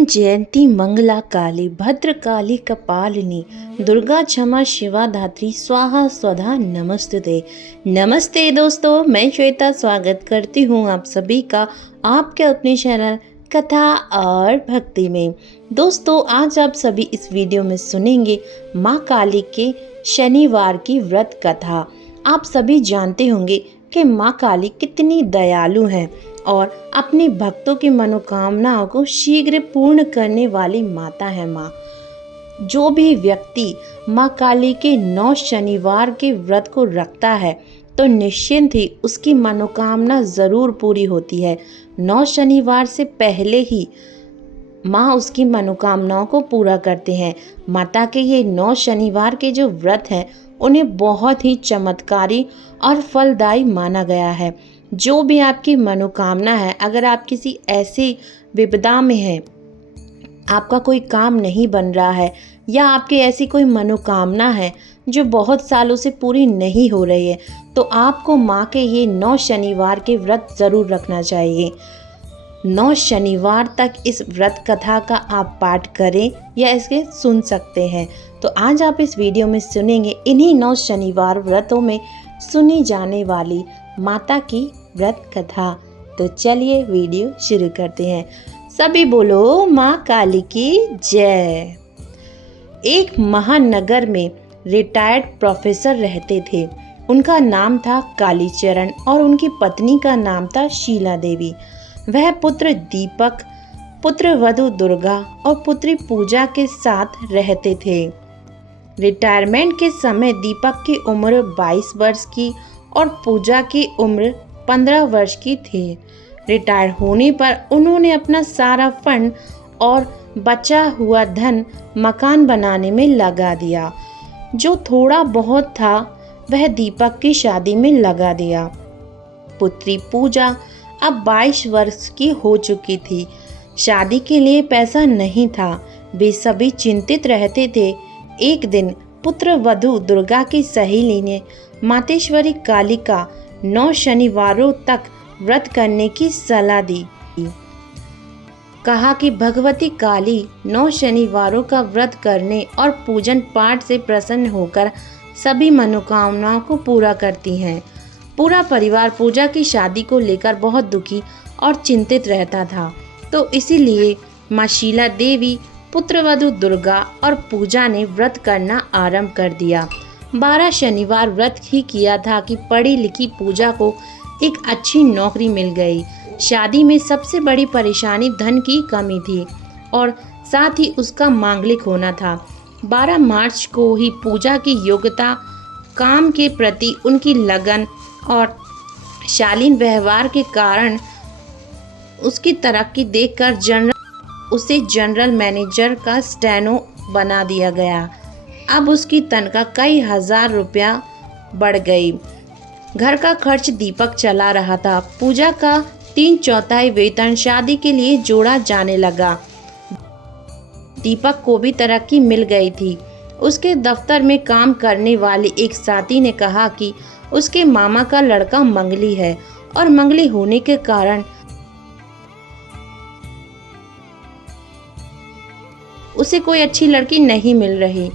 ओम जयंती मंगला काली भद्रकाली कपालिनी दुर्गा क्षमा शिवा धात्री स्वाहा स्वधा नमस्तुते। नमस्ते दोस्तों, मैं श्वेता स्वागत करती हूँ आप सभी का आपके अपने चैनल कथा और भक्ति में। दोस्तों, आज आप सभी इस वीडियो में सुनेंगे माँ काली के शनिवार की व्रत कथा। आप सभी जानते होंगे कि माँ काली कितनी दयालु हैं और अपने भक्तों की मनोकामनाओं को शीघ्र पूर्ण करने वाली माता है माँ। जो भी व्यक्ति माँ काली के 9 शनिवार के व्रत को रखता है तो निश्चिंत ही उसकी मनोकामना ज़रूर पूरी होती है। 9 शनिवार से पहले ही माँ उसकी मनोकामनाओं को पूरा करते हैं। माता के ये 9 शनिवार के जो व्रत हैं उन्हें बहुत ही चमत्कारी और फलदायी माना गया है। जो भी आपकी मनोकामना है, अगर आप किसी ऐसी विपदा में हैं, आपका कोई काम नहीं बन रहा है या आपकी ऐसी कोई मनोकामना है जो बहुत सालों से पूरी नहीं हो रही है, तो आपको माँ के ये 9 शनिवार के व्रत ज़रूर रखना चाहिए। 9 शनिवार तक इस व्रत कथा का आप पाठ करें या इसके सुन सकते हैं। तो आज आप इस वीडियो में सुनेंगे इन्हीं 9 शनिवार व्रतों में सुनी जाने वाली माता की व्रत कथा। तो चलिए वीडियो शुरू करते हैं। सभी बोलो माँ काली की जय। एक महानगर में रिटायर्ड प्रोफेसर रहते थे। उनका नाम था कालीचरण और उनकी पत्नी का नाम था शीला देवी। वह पुत्र दीपक, पुत्र वधु दुर्गा और पुत्री पूजा के साथ रहते थे। रिटायरमेंट के समय दीपक की उम्र 22 वर्ष की और पूजा की उम्र 15 वर्ष की थी। रिटायर होने पर उन्होंने अपना सारा फंड और बचा हुआ धन मकान बनाने में लगा दिया। जो थोड़ा बहुत था वह दीपक की शादी में लगा दिया। पुत्री पूजा अब 22 वर्ष की हो चुकी थी। शादी के लिए पैसा नहीं था। वे सभी चिंतित रहते थे। एक दिन पुत्र वधु दुर्गा की सहेली ने मातेश्वरी काली का 9 शनिवारों तक व्रत करने की सलाह दी। कहा कि भगवती काली 9 शनिवारों का व्रत करने और पूजन पाठ से प्रसन्न होकर सभी मनोकामनाओं को पूरा करती हैं। पूरा परिवार पूजा की शादी को लेकर बहुत दुखी और चिंतित रहता था, तो इसीलिए माँ शीला देवी, पुत्रवधु दुर्गा और पूजा ने व्रत करना आरंभ कर दिया। 12 शनिवार व्रत ही किया था कि पढ़ी लिखी पूजा को एक अच्छी नौकरी मिल गई। शादी में सबसे बड़ी परेशानी धन की कमी थी और साथ ही उसका मांगलिक होना था। 12 मार्च को ही पूजा की योग्यता, काम के प्रति उनकी लगन और शालीन व्यवहार के कारण उसकी तरक्की देखकर उसे जनरल मैनेजर का स्टेनो बना दिया गया। अब उसकी तनख्वाह कई हजार रुपया बढ़ गई। घर का खर्च दीपक चला रहा था। पूजा का 3/4 वेतन शादी के लिए जोड़ा जाने लगा। दीपक को भी तरक्की मिल गई थी। उसके दफ्तर में काम करने वाले एक साथी ने कहा कि उसके मामा का लड़का मंगली है और मंगली होने के कारण उसे कोई अच्छी लड़की नहीं मिल रही।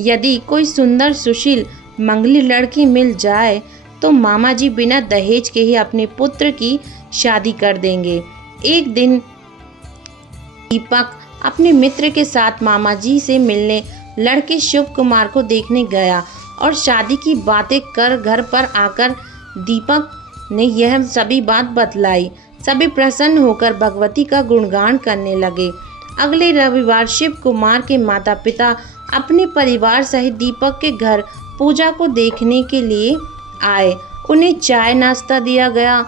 यदि कोई सुंदर सुशील मंगली लड़की मिल जाए तो मामा जी बिना दहेज के ही अपने पुत्र की शादी कर देंगे। एक दिन दीपक अपने मित्र के साथ मामा जी से मिलने लड़के शिव कुमार को देखने गया और शादी की बातें कर घर पर आकर दीपक ने यह सभी बात बतलाई। सभी प्रसन्न होकर भगवती का गुणगान करने लगे। अगले रविवार शिव कुमार के माता पिता अपने परिवार सहित दीपक के घर पूजा को देखने के लिए आए। उन्हें चाय नाश्ता दिया गया।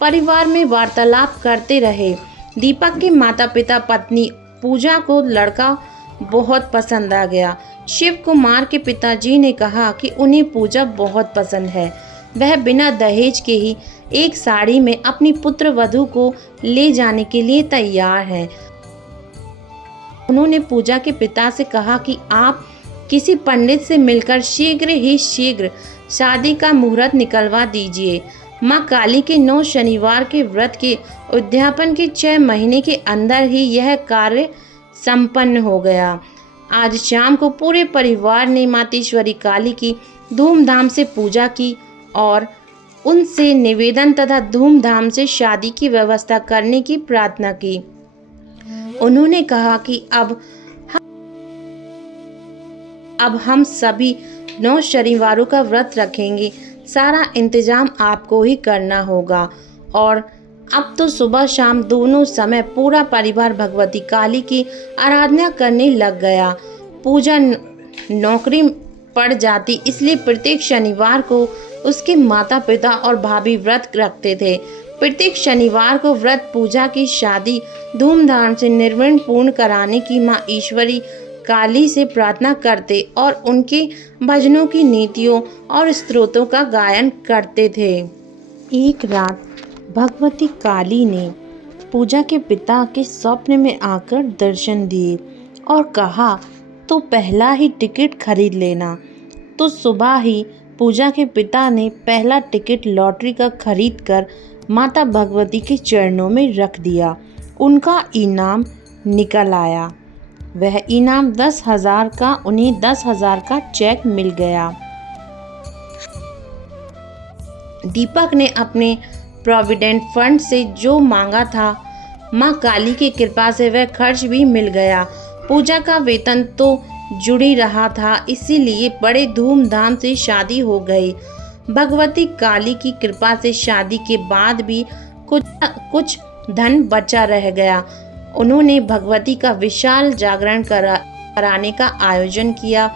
परिवार में वार्तालाप करते रहे। दीपक के माता पिता पत्नी पूजा को लड़का बहुत पसंद आ गया। शिव कुमार के पिताजी ने कहा कि उन्हें पूजा बहुत पसंद है। वह बिना दहेज के ही एक साड़ी में अपनी पुत्र वधू को ले जाने के लिए तैयार है। उन्होंने पूजा के पिता से कहा कि आप किसी पंडित से मिलकर शीघ्र ही शीघ्र शादी का मुहूर्त निकलवा दीजिए। माँ काली के 9 शनिवार के व्रत के उद्यापन के 6 महीने के अंदर ही यह कार्य संपन्न हो गया। आज शाम को पूरे परिवार ने मातेश्वरी काली की धूमधाम से पूजा की और उनसे निवेदन तथा धूमधाम से शादी की व्यवस्था करने की प्रार्थना की। उन्होंने कहा कि अब हम सभी 9 शनिवारों का व्रत रखेंगे। सारा इंतजाम आपको ही करना होगा। और अब तो सुबह शाम दोनों समय पूरा परिवार भगवती काली की आराधना करने लग गया। पूजा नौकरी पड़ जाती, इसलिए प्रत्येक शनिवार को उसके माता पिता और भाभी व्रत रखते थे। प्रत्येक शनिवार को व्रत पूजा की शादी धूमधाम से निर्विघ्न पूर्ण कराने की माँ ईश्वरी काली से प्रार्थना करते और उनके भजनों की नीतियों और स्तोत्रों का गायन करते थे। एक रात भगवती काली ने पूजा के पिता के स्वप्न में आकर दर्शन दिए और कहा, तो पहला ही टिकट खरीद लेना। तो सुबह ही पूजा के पिता ने पहला टिकट लॉटरी का खरीद कर माता भगवती के चरणों में रख दिया। उनका इनाम निकल आया। वह इनाम 10,000 का, उन्हें 10,000 का चेक मिल गया। दीपक ने अपने प्रोविडेंट फंड से जो मांगा था, माँ काली की कृपा से वह खर्च भी मिल गया। पूजा का वेतन तो जुड़ी रहा था, इसीलिए बड़े धूमधाम से शादी हो गई। भगवती काली की कृपा से शादी के बाद भी कुछ धन बचा रह गया। उन्होंने भगवती का विशाल जागरण कराने का आयोजन किया।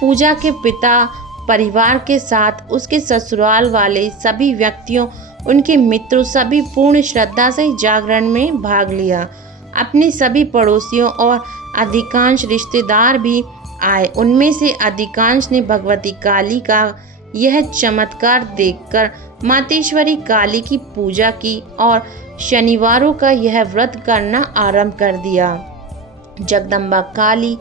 पूजा के पिता परिवार के साथ उसके ससुराल वाले सभी व्यक्तियों, उनके मित्रों सभी पूर्ण श्रद्धा से जागरण में भाग लिया। अपने सभी पड़ोसियों और अधिकांश रिश्तेदार भी आए। उनमें से अधिकांश ने भगवती काली का यह चमत्कार देखकर मातेश्वरी काली की पूजा की और शनिवारों का यह व्रत करना आरंभ कर दिया। जगदम्बा काली,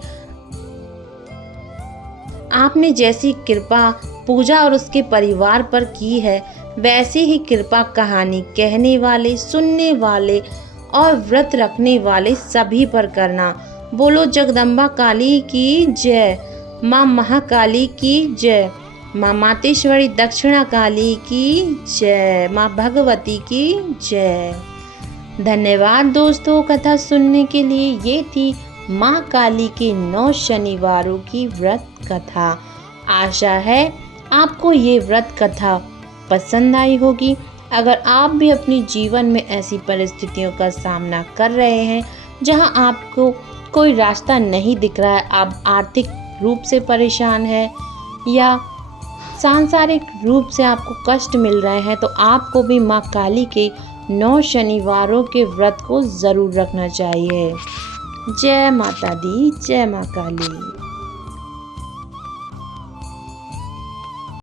आपने जैसी कृपा पूजा और उसके परिवार पर की है, वैसे ही कृपा कहानी कहने वाले, सुनने वाले और व्रत रखने वाले सभी पर करना। बोलो जगदम्बा काली की जय, माँ महाकाली की जय, माँ मातेश्वरी दक्षिणा काली की जय, माँ भगवती की जय। धन्यवाद दोस्तों कथा सुनने के लिए। ये थी माँ काली के 9 शनिवारों की व्रत कथा। आशा है आपको ये व्रत कथा पसंद आई होगी। अगर आप भी अपने जीवन में ऐसी परिस्थितियों का सामना कर रहे हैं जहां आपको कोई रास्ता नहीं दिख रहा है, आप आर्थिक रूप से परेशान हैं या सांसारिक रूप से आपको कष्ट मिल रहे हैं, तो आपको भी माँ काली के 9 शनिवारों के व्रत को ज़रूर रखना चाहिए। जय माता दी, जय माँ काली।